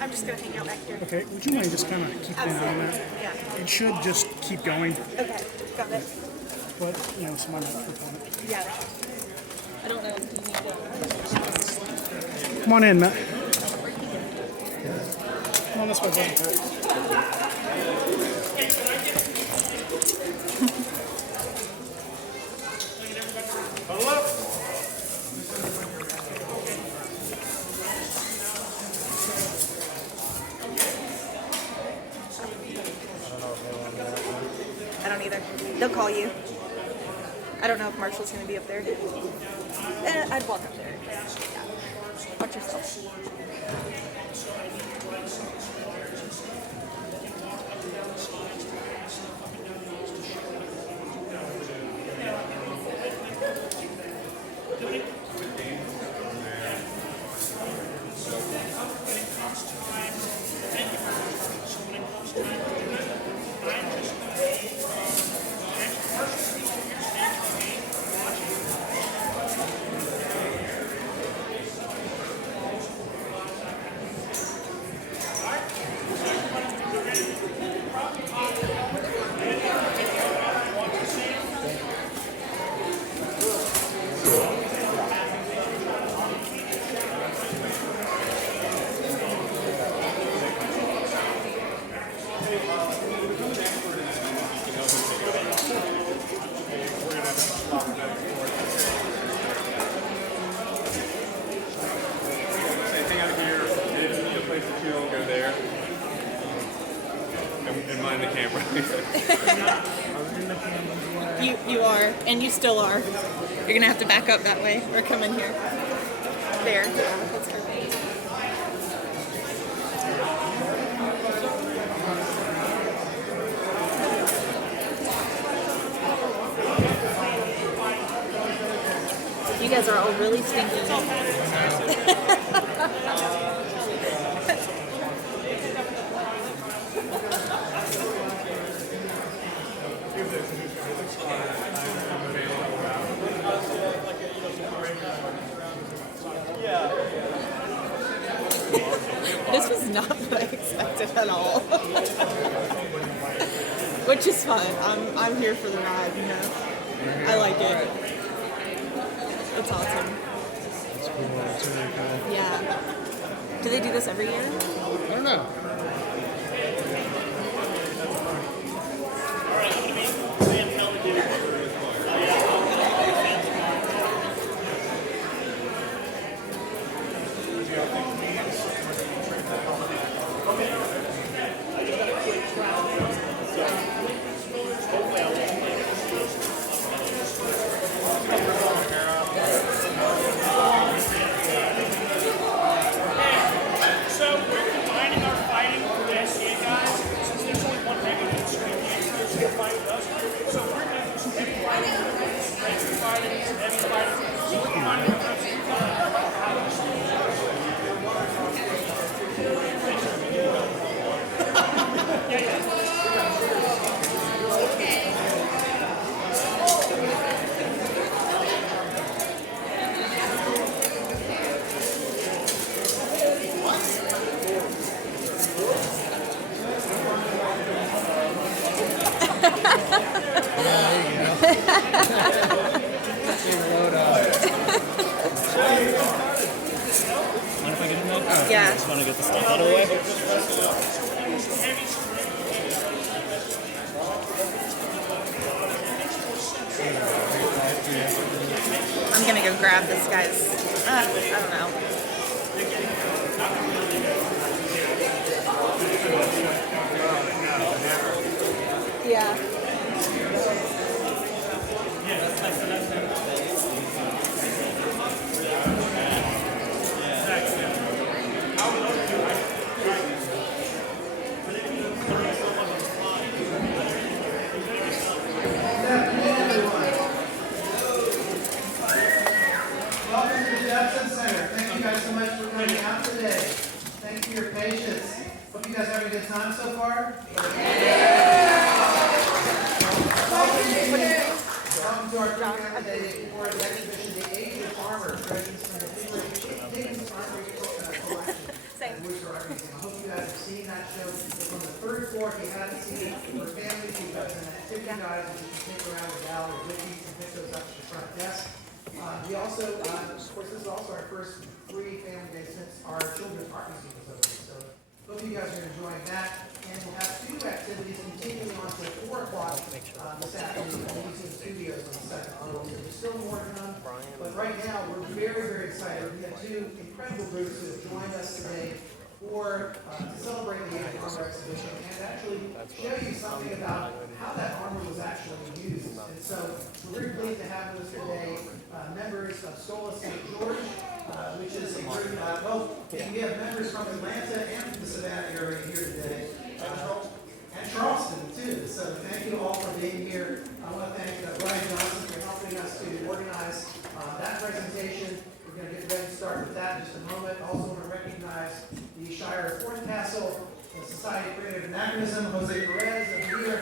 I'm just gonna hang out back here. Okay, would you mind just kind of keeping an eye on that? Yeah. It should just keep going, Okay, got it. but, you know, some other component. Yeah. I don't know. Do you need to... Come on in, Matt. Come on this way, buddy. I don't either. They'll call you. I don't know if Marshall's gonna be up there. I'd walk up there. Yeah. Watch yourself. And mind the camera. You are, and you still are. You're gonna have to back up that way or come in here. There. Yeah, that's perfect. You guys are all really stinky. This was not what I expected at all. Which is fun. I'm here for the ride, you know. I like it. It's awesome. It's cool. It's really cool. Yeah. Do they do this every year? I don't know. So we're combining our fighting with the SCA guys, since there's only one regular street to fight with us. So we're doing some heavy fighting, some fighting, some heavy fighting. So we're combining our Yeah. Just want to get the stuff out of the way. I'm gonna go grab this guy's. I don't know. Yeah. Welcome to the Jefferson Center. Thank you guys so much for coming out today. Thanks for your patience. Hope you guys are having a good time so far. Welcome to our program today for the exhibition, The Age of Armor, presents from the Pigs Farm collection. Voice for Everything. I hope you guys have seen that show. It's on the third floor. If you haven't seen it, for families, we've got some activity guides that you can take around the gallery with you and pick those up at the front desk. We also, of course, this is also our first free family day since our children's art museum was open. So hope you guys are enjoying that. And we'll have two activities continuing on till 4 o'clock this afternoon at the museum studios on the second floor. So there's still more to come. But right now, we're very, very excited. We have two incredible groups who have joined us today for to celebrate the 8th Armor Exhibition and actually show you something about how that armor was actually used. And so we're very pleased to have with us today members of SCA St. George, which is a group, we have members from Atlanta and the Savannah area here today. And Charleston too. So thank you all for being here. I want to thank Brian Johnson for helping us to organize that presentation. We're going to get ready to start with that in just a moment. Also want to recognize the Shire of Forecastle, the Society of Creative Anachronism, Jose Perez over here.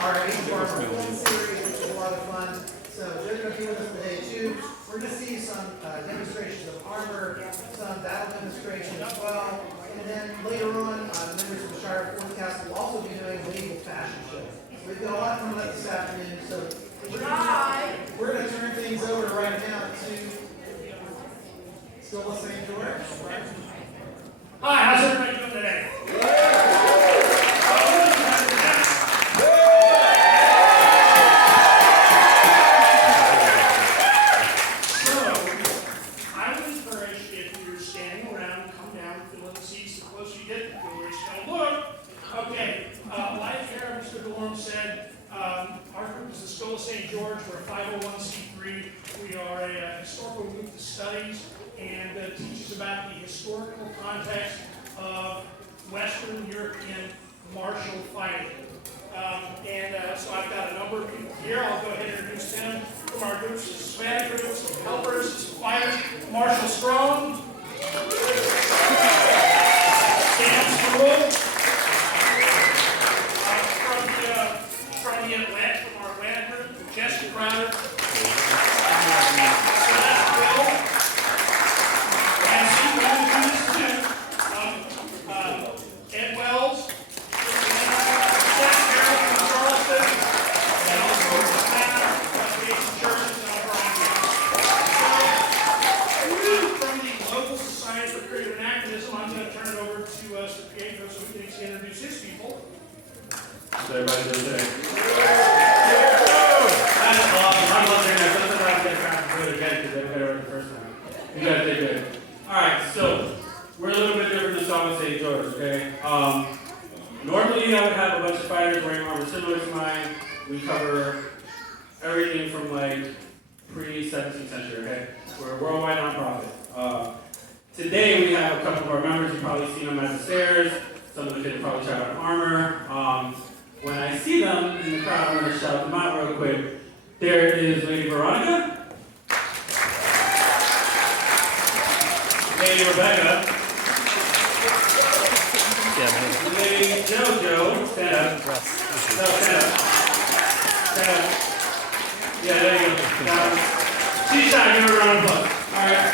Our H-Bar film series, which is a lot of fun. So they're going to be with us today too. We're going to see some demonstrations of armor, some battle demonstrations as well. And then later on, members of the Shire of Forecastle will also be doing a medieval fashion show. We've got a lot coming up this afternoon, so we're going to turn things over right now to SCA St. George. Hi, how's everybody doing today? St. George, we're a 501c3. We are a historical group that studies and teaches about the historical context of Western European martial fighting. So I've got a number of people here. I'll go ahead and introduce them from our groups, Savannah groups, helpers, fighters. Marshall Strong, Sam Sproul, from our Atlanta group, Jessica Crowder, Ed Wells, Zach Carroll from Charleston, and also Jason Churches and Brian. From the local Society for Creative Anachronism, I'm going to turn it over to Sir Pietro so he can introduce his people. How's everybody doing today? That's awesome. I'm loving that. Something like that trying to do it again because everybody heard it the first time. You guys did good. Alright, so we're a little bit different than SCA St. George, okay? Normally I would have a bunch of fighters wearing armor similar to mine. We cover everything from like pre-17th century, okay? We're a worldwide nonprofit. Today we have a couple of our members. You've probably seen them at the stairs. Some of the kids probably tried out armor. When I see them in the crowd, I'm going to shout them out real quick. There is Lady Veronica. Lady Rebecca. Lady JoJo. Stand up. No, stand up. Stand up. Yeah, there you go. She's shy. Give her a round of applause. Alright.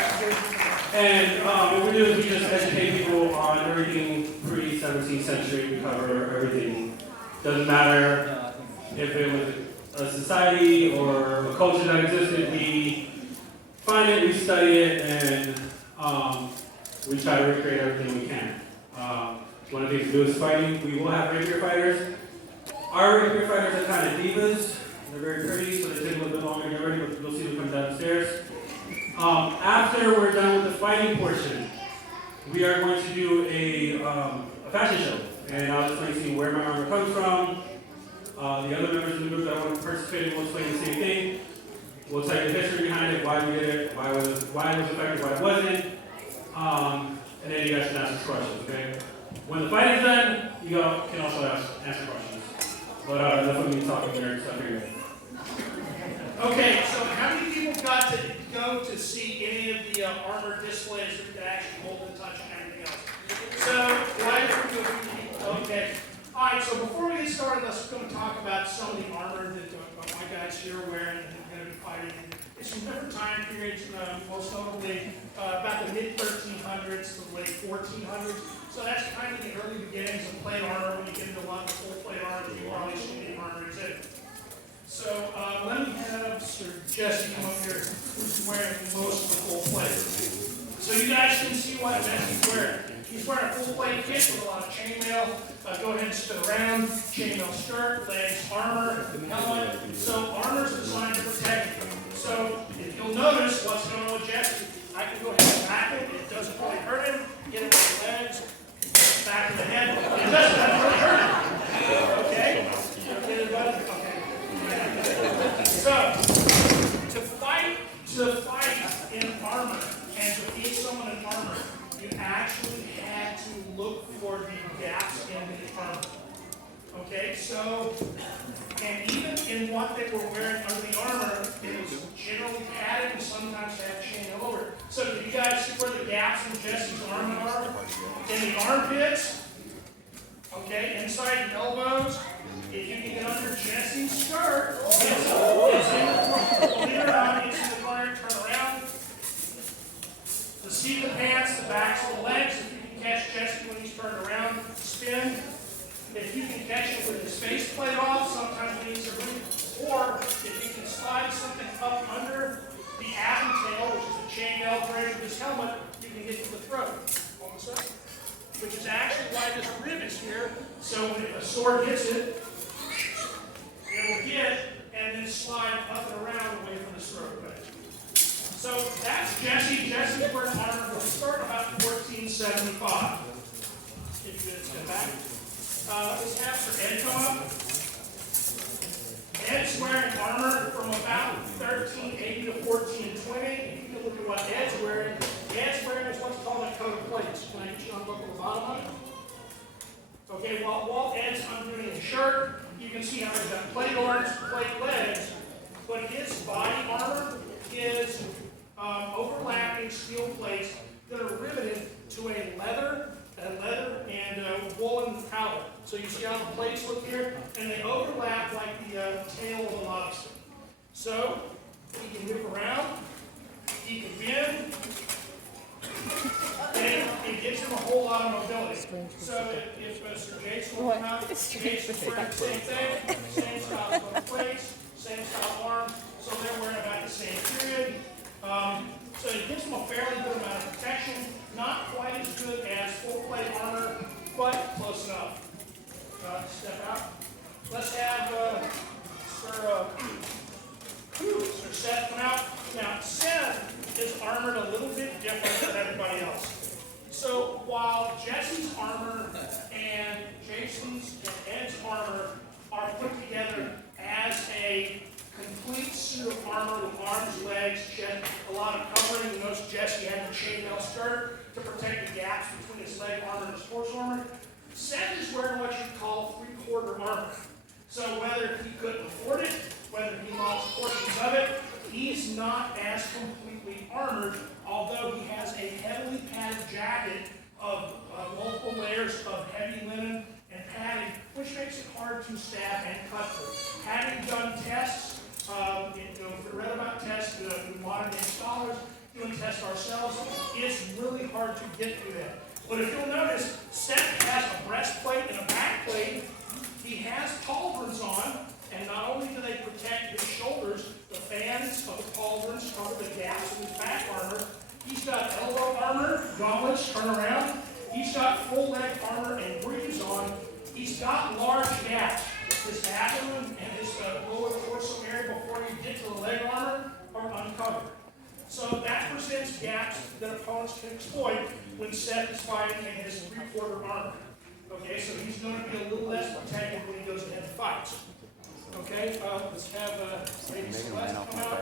And what we do is we just educate people on everything pre-17th century. We cover everything. Doesn't matter if it was a society or a culture that existed, we find it, we study it, and we try to recreate everything we can. One of the things we do is fighting. We will have rapier fighters. Our rapier fighters are kind of divas. They're very pretty, so they take a little bit longer to get ready, but you'll see them come downstairs. After we're done with the fighting portion, we are going to do a fashion show. And I'll explain to you where my armor comes from. The other members of the group that want to participate will explain the same thing. We'll tell you the history behind it, why we did it, why it was effective, why it wasn't. And then you guys can ask us questions, okay? When the fight is done, you can also answer questions. But enough of me talking nerd stuff here. Okay, so how many people got to go to see any of the armor displays that you could actually hold and touch and everything else? So, why don't we go? Okay. Alright, so before we get started, let's go and talk about some of the armor that my guys here are wearing and going to be fighting. It's from different time periods, most notably about the mid-1300s to the late 1400s. So that's kind of the early beginnings of plate armor. When you get into a lot of full plate armor, you probably see the armor is it. So let me have Sir Jesse come up here, who's wearing most of the full plate. So you guys can see what Jesse's wearing. He's wearing a full plate kit with a lot of chainmail. Go ahead and spin around. Chainmail skirt, legs, armor, helmet. So armor's designed to protect you. So if you'll notice what's going on with Jesse, I can go ahead and whack it. It doesn't really hurt him. Get him with the legs, back of the head. It doesn't really hurt him. Okay? Okay, everybody? Okay. So to fight in armor and to beat someone in armor, you actually had to look for the gaps in the armor. Okay, so, and even in what they were wearing under the armor, it was generally padded and sometimes had chain over. So do you guys see where the gaps in Jesse's armor are? In the armpits, okay, inside the elbows. If you can get under Jesse's skirt, believe it or not, it's in the corner, turn around. The seat of the pants, the backs of the legs, if you can catch Jesse when he's turned around, spin. If you can catch it with his face plate off, sometimes he needs a root. Or if you can slide something up under the tail, which is the chainmail thread of his helmet, you can get to the throat. Almost up. Which is actually why this rib is here. So when a sword hits it, it will hit and then slide up and around away from the throat. So that's Jesse. Jesse's wearing armor from the start about 1475. If you could step back. Let's have Sir Ed come up. Ed's wearing armor from about 1380 to 1420. If you can look at what Ed's wearing is what's called a coat of plates. Can I get you on look at the bottom of it? Okay, while Ed's undoing his shirt, you can see how he's got plate arms, plate legs, but his body armor is overlapping steel plates that are riveted to a leather and woolen powder. So you see how the plates look here? And they overlap like the tail of a lobster. So he can move around, he can bend, and it gives him a whole lot of mobility. So if Sir Jake's will come out, Jake's wearing the same thing, same style of plates, same style of arm, so they're wearing about the same period. So it gives them a fairly good amount of protection, not quite as good as full plate armor, but close enough. Step out. Let's have Sir Seth come out. Now, Seth is armored a little bit different than everybody else. So while Jesse's armor and Jason's and Ed's armor are put together as a complete suit of armor with arms, legs, chest, a lot of covering. You notice Jesse had the chainmail skirt to protect the gaps between his leg armor and his horse armor. Seth is wearing what you call three-quarter armor. So whether he couldn't afford it, whether he lost portions of it, he's not as completely armored, although he has a heavily padded jacket of multiple layers of heavy linen and padding, which makes it hard to stab and cut through. Having done tests, if you read about tests, modern day scholars doing tests ourselves, it's really hard to get through that. But if you'll notice, Seth has a breastplate and a backplate. He has pauldrons on, and not only do they protect his shoulders, the fans of the pauldrons cover the gaps in his back armor. He's got elbow armor, gauntlets, turn around. He's got full leg armor and greaves on. He's got large gaps. His abdomen and his lower torso area before you get to the leg armor are uncovered. So that presents gaps that opponents can exploit when Seth is fighting in his three-quarter armor. Okay, so he's going to be a little less protected when he goes ahead and fights. Okay, let's have Lady Celeste come out.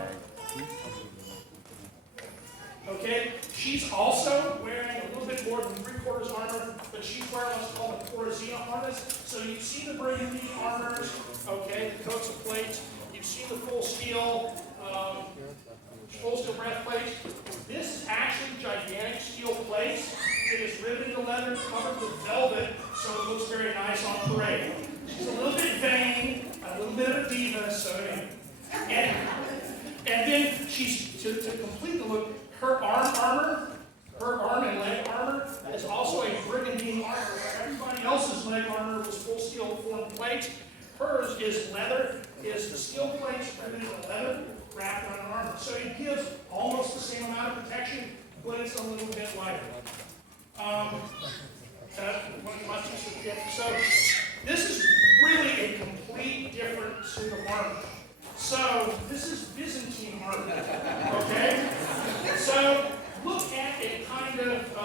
Okay, she's also wearing a little bit more than three-quarters armor, but she's wearing what's called a Corazina harness. So you see the burgundy armors, okay, the coats of plates. You see the full steel breastplate. This is actually gigantic steel plates. It is riveted to leather, covered with velvet, so it looks very nice on parade. She's a little bit vain, a little bit of a diva, so and then she's to complete the look, her arm and leg armor is also a brigandine armor, where everybody else's leg armor was full steel formed plates. Hers is leather, is the steel plates printed in leather wrapped around her armor. So it gives almost the same amount of protection, but it's a little bit lighter. So this is really a complete different suit of armor. So this is Byzantine armor, okay? So look at a kind of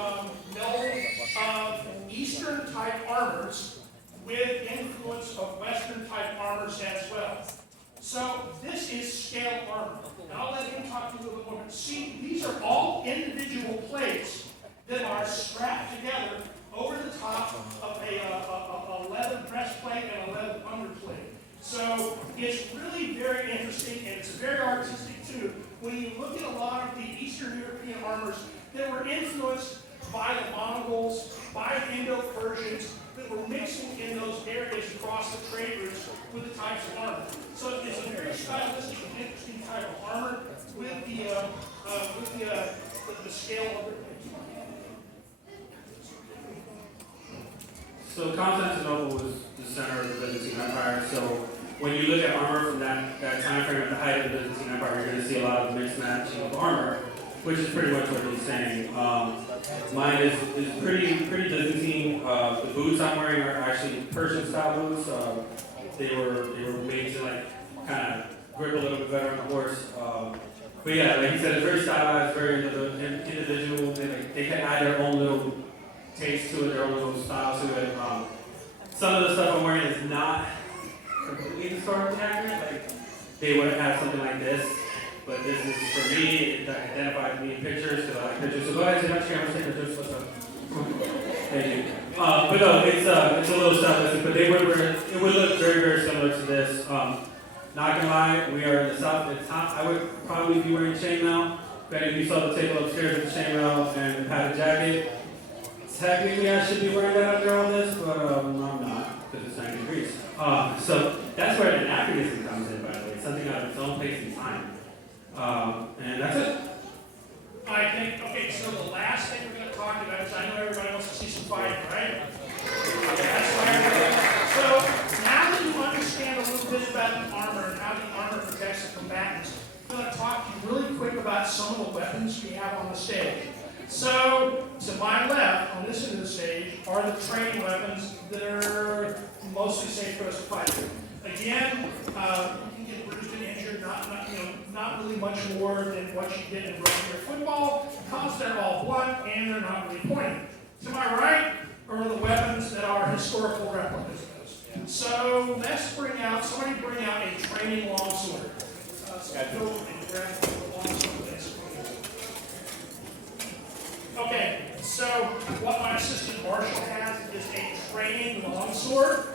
melding of Eastern type armors with influence of Western type armors as well. So this is scale armor. And I'll let him talk to you a little bit more. See, these are all individual plates that are strapped together over the top of a leather breastplate and a leather underplate. So it's really very interesting, and it's very artistic too. When you look at a lot of the Eastern European armors that were influenced by the Mongols, by the Indo-Persians, that were mixing in those areas across the trade routes with the types of armor. So it's a very stylistic and interesting type of armor with the scale of it. So Constantinople was the center of the Byzantine Empire. So when you look at armor from that time frame at the height of the Byzantine Empire, you're going to see a lot of mixed matching of armor, which is pretty much what he's saying. Mine is pretty Byzantine. The boots I'm wearing are actually Persian style boots. They were made to like kind of grip a little bit better on the horse. But yeah, like he said, it's very stylized, very individual. They can add their own little taste to it, their own little style to it. Some of the stuff I'm wearing is not completely historically accurate. Like they would have had something like this, but this is for me. It identifies me in pictures because I like pictures. So go ahead, take my camera, take pictures. What's up? Thank you. But no, it's a little stylistic, but it would look very, very similar to this. Not gonna lie, we are in the south. It's hot. I would probably be wearing chainmail. But if you saw the table upstairs with the chainmail and the padded jacket, technically I should be wearing that up there on this, but I'm not because it's 90 degrees. So that's where the anachronism comes in, by the way. It's something out of its own place and time. And that's it. I think, okay, so the last thing we're going to talk about is I know everybody wants to see some fighting, right? Okay, that's fine. So now that you understand a little bit about the armor and how the armor protects the combatants, I'm going to talk to you really quick about some of the weapons we have on the stage. So to my left, on this end of the stage, are the training weapons that are mostly safe for us to fight with. Again, you can get bruised and injured, not really much more than what you get in rugby or football, because they're all blunt and they're not really pointy. To my right are the weapons that are historical replicas of those. So let's somebody bring out a training longsword. So go and grab the longsword. Okay, so what my assistant Marshall has is a training longsword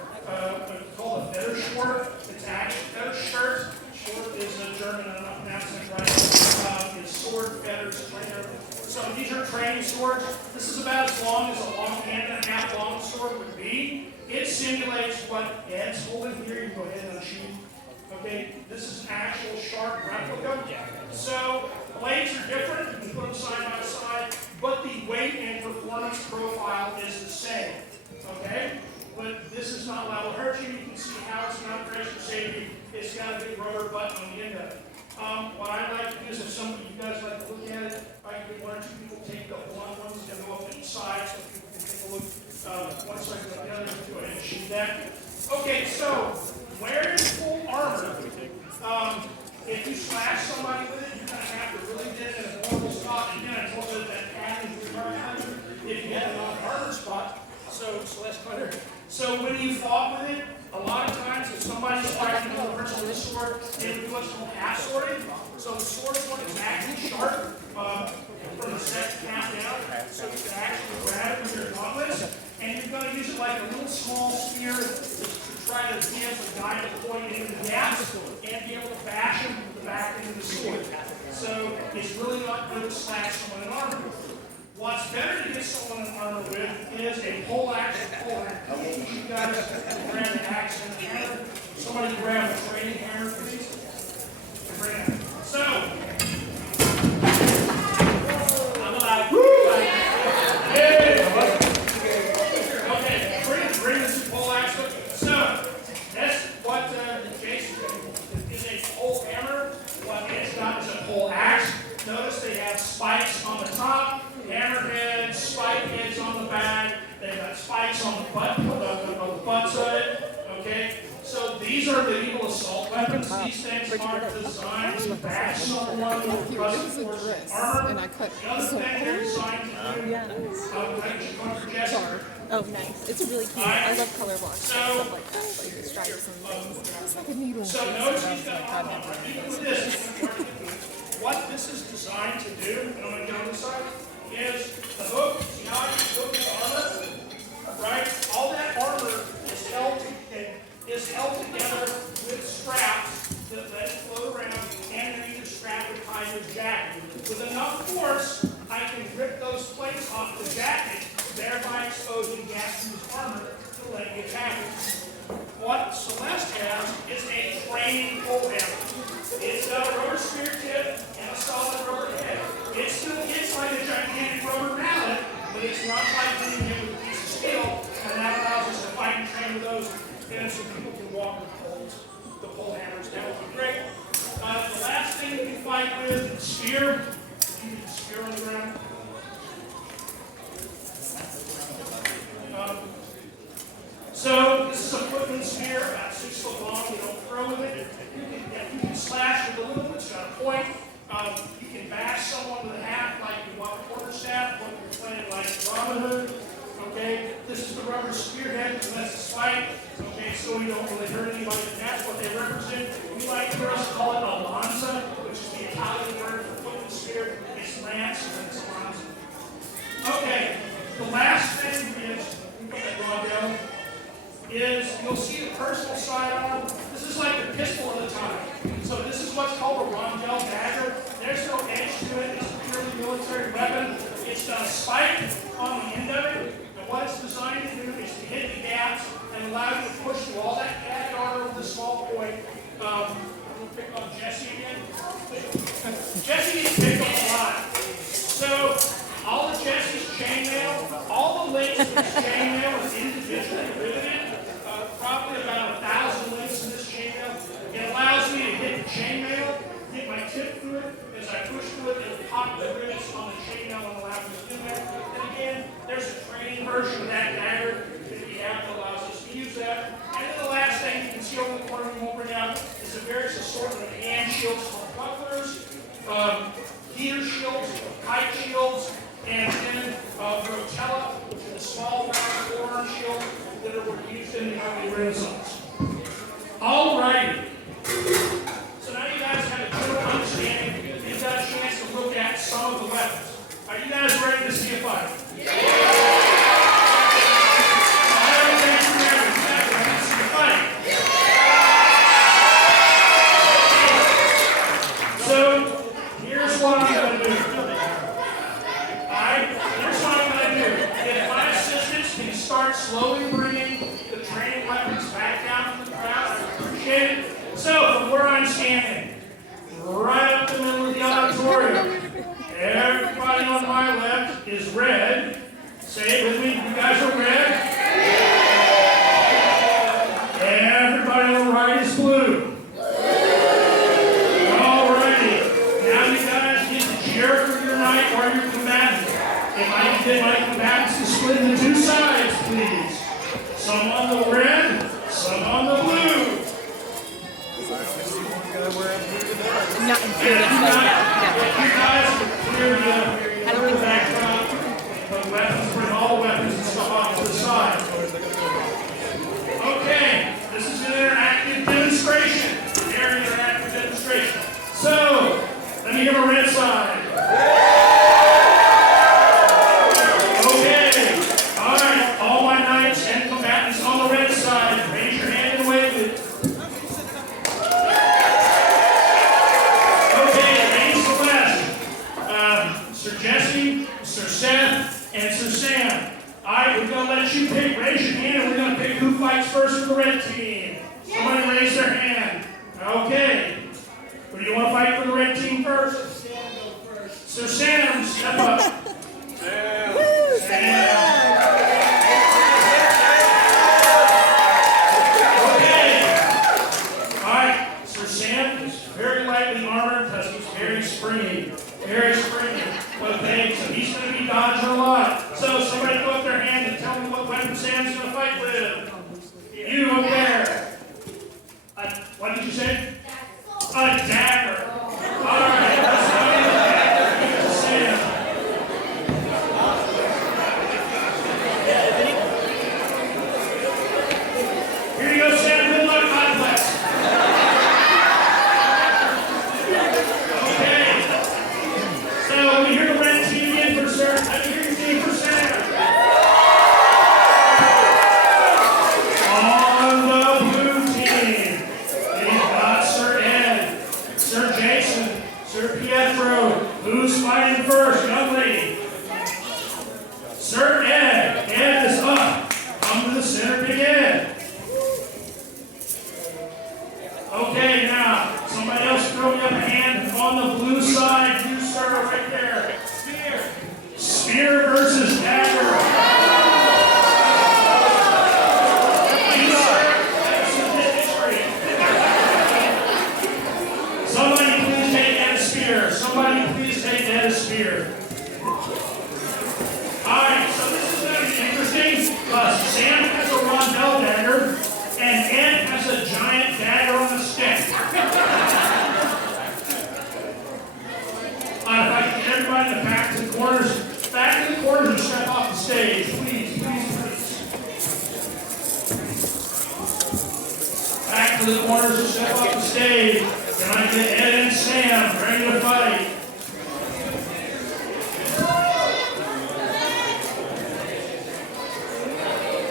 called a Federschwert. It's actually Federschwert. Schwert is a German, I'm not pronouncing it right. It's sword, feathers, trainer. So these are training swords. This is about as long as a long hand-and-a-half long sword would be. It simulates what Ed's holding here. You can go ahead and unsheath. Okay, this is an actual sharp replica. So blades are different. You can put them side by side, but the weight and performance profile is the same. Okay, but this is not allowed to hurt you. You can see how it's not pressure safety. It's got a big rubber button on the end of it. What I like to do is if some of you guys like to look at it, I can get one or two people take the blunt ones and go up each side so people can take a look. One side to the other. Go ahead and shoot that. Okay, so wearing full armor, if you slash somebody with it, you're going to have to really get it in a normal spot. Again, I told you that pattern is required if you get it on an armor spot. So less clutter. So when you fought with it, a lot of times if somebody's fighting with a person with a sword, they would do what's called half swording. So the sword is exactly sharp from the second count down. So you can actually grab it with your gauntlets, and you're going to use it like a little small spear to try to give a guy to point into the gaps and be able to bash him with the back end of the sword. So it's really not good to slash someone in armor. What's better to get someone in armor with is a pole axe. You guys grab the axe and the hammer. Somebody grab a training hammer, please. So, have spikes on the top, hammerheads, spike heads on the back. They've got spikes on the butts of it. Okay, so these are medieval assault weapons. These things aren't designed to bash someone with rusted force armor. And I cut The other so thing they're designed to do. Oh, nice. It's a really cute. I love color blocks. Stuff like that, like stripes and things. it's like a needle. So notice he's got armor on. Even with this, what this is designed to do, and I'm going to go on this side, is the hook. See how I hook the armor? Right? All that armor is held together with straps that let it float around, and then you just strap it behind your jacket. With enough force, I can rip those plates off the jacket, thereby exposing gaps in his armor to let me attack it. What Celeste has is a training pole hammer. It's got a rubber spear tip and a solid rubber head. It still hits like a gigantic rubber mallet, but it's not like hitting it with a piece of steel, and that allows us to fight and train with those, and so people can walk with poles, the pole hammers. That would be great. The last thing you can fight with is spear. You can spear on the ground. So this is a footman spear, about 6 foot long. You don't throw with it. You can slash with a little bit. It's got a point. You can bash someone with a hat like you want a quarterstaff, when you're playing like Robin Hood. Okay, this is the rubber spearhead, and that's a spike. Okay, so we don't really hurt anybody. And that's what they represent. We like girls to call it a lanza, which is the Italian word for footman spear. It's lance, and it's a lanza. Okay, the last thing is, we put that dog down, is you'll see the personal sidearm. This is like the pistol of the time. So this is what's called a rondelle dagger. There's no edge to it. It's a purely military weapon. It's got a spike on the end of it. And what it's designed to do is to hit the gaps and allow you to push through all that catty armor with a small point. I'm going to pick on Jesse again. Jesse gets picked on a lot. So all of Jesse's chainmail, all the links to his chainmail is individually riveted. Probably about 1,000 links in this chainmail. It allows me to hit the chainmail, get my tip through it. As I push through it, it'll pop the rivets on the chainmail and allow me to do that. And again, there's a training version of that dagger that we have that allows us to use that. And then the last thing you can see over the corner we won't bring out is a various assortment of hand shields called bucklers, heater shields, kite shields, and then rotella, which is a small round orange shield that were used in the early Renaissance. All righty. So now you guys have a general understanding. You've got a chance to look at some of the weapons. Are you guys ready to see a fight? Yeah. All right, thanks for ready. You guys ready to see a fight? Yeah. So here's what I'm going to do. Here's what I'm going to do. If my assistants can start slowly bringing the training weapons back down to the crowd, I appreciate it. So, from where I'm standing, right up the middle of the auditorium, everybody on my left is red. Say it with me. You guys are red. Everybody on the right is blue. Alrighty. Now you guys get to cheer for your knight or your combatant. If I can get my combatants to split into two sides, please. Some on the red, some on the blue. Not included, but yeah. You guys can clear the background, the weapons, bring all the weapons and stuff off to the side. Okay, this is an interactive demonstration. Very interactive demonstration. So, let me hear a red side. Okay, all right, all my knights and combatants on the red side, raise your hand and wave it. Sir Jesse, Sir Seth, and Sir Sam. Alright, we're going to let you pick. Raise your hand and we're going to pick who fights first for the red team. Somebody raise their hand. Okay. Who do you want to fight for the red team first? Sir Sam, go first. Sir Sam, step up. Sam. Woo, Sam. Okay. Alright, Sir Sam is very lightly armored because he's very springy. Very springy. dodging a lot. So somebody put up their hand and tell me what weapon Sam's going to fight with. You up there. What did you say? A dagger. All right, let's go get a dagger. Give it to Sam. Here you go, Sam. Good luck, God bless. Okay. So let me hear the red team again for Sam. Let me hear your team for Sam. On the blue team, we've got Sir Ed, Sir Jason, Sir Pietro. Who's fighting first, young lady? Sir Ed. Ed is up. Come to the center, big Ed. Okay, now, somebody else throw me up a hand on the blue side. You, sir, right there. Spear. Spear versus dagger. You, sir, that's some history. Somebody please take Ed a spear. Somebody please take Ed a spear. Alright, so this is going to be interesting. Sam has a rondelle dagger, and Ed has a giant dagger on a stick. If I can get everybody in the back to the corners and step off the stage, please, please, please. Back to the corners and step off the stage. Can I get Ed and Sam ready to fight?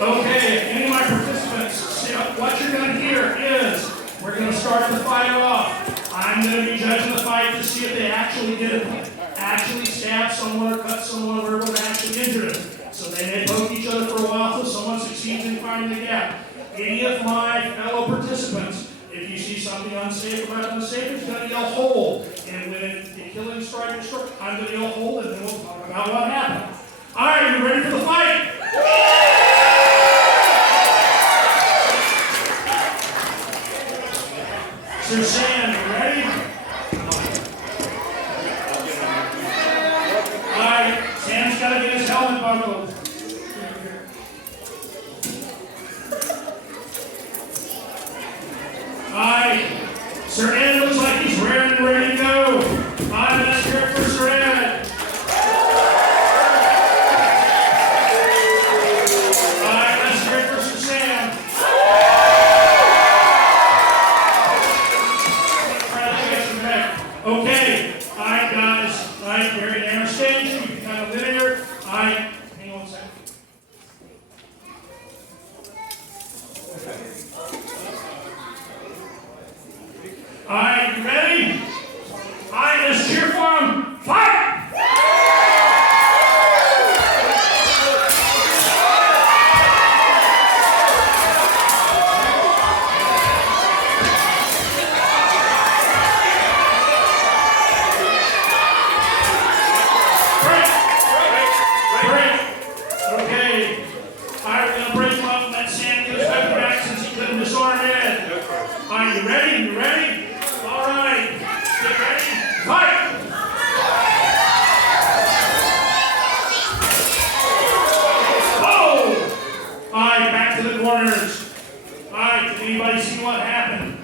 Okay, any of my participants, what you're going to hear is we're going to start the fight off. I'm going to be judging the fight to see if they actually did it, actually stab someone or cut someone or would actually injure them. So they may poke each other for a while until someone succeeds in finding the gap. Any of my fellow participants, if you see something unsafe or unsafe, it's going to yell hold. And when the killing strike is struck, I'm going to yell hold, and then we'll talk about what happened. All right, you ready for the fight? Sir Sam, you ready? Alright, Sam's got to get his helmet buckled. Alright, Sir Ed looks like he's ready to go. Alright, let's hear it for Sir Ed. Alright, let's hear it for Sir Sam. Okay, all right, guys. All right, very narrow stage. You can kind of linear. All right, hang on a second. All right, you ready? All right, let's cheer for them. Fight! Are you ready? You ready? All right. Get ready. Fight! Oh! All right, back to the corners. All right, did anybody see what happened?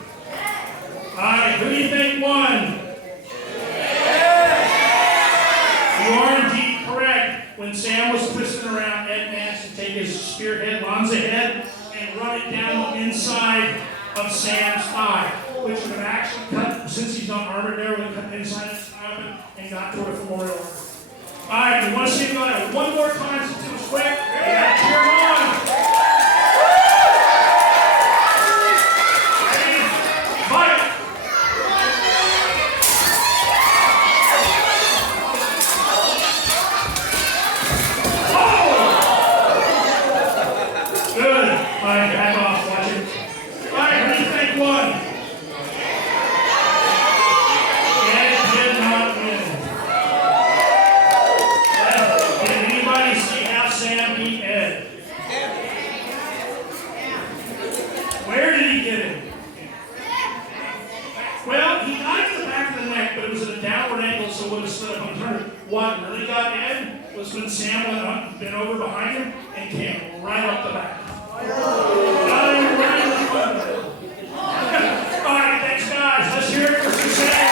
All right, who do you think won? You are indeed correct. When Sam was twisting around, Ed managed to take his spearhead, Lonza head, and run it down the inside of Sam's thigh, which would have actually cut, since he's not armored there, would have cut inside his thigh open and got toward a femoral artery. All right, you want to see him go at one more time since it was quick? Yeah, cheer him on. Ready? Fight! Oh! Good. All right, back off. Watch it. All right, who do you think won? Ed did not win. Did anybody see how Sam beat Ed? What really got Ed was when Sam went up, bent over behind him, and came right up the back. Right in the front. All right, thanks guys. Let's hear it for Sam.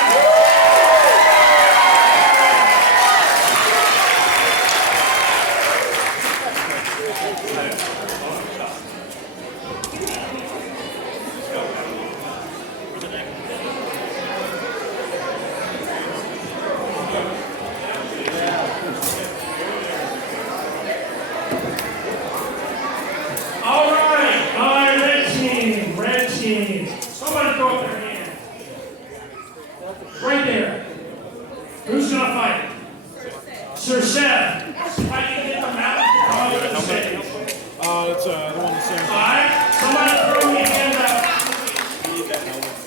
Red team. Somebody throw up their hand. Right there. Who's gonna fight? Sir Seth. Fighting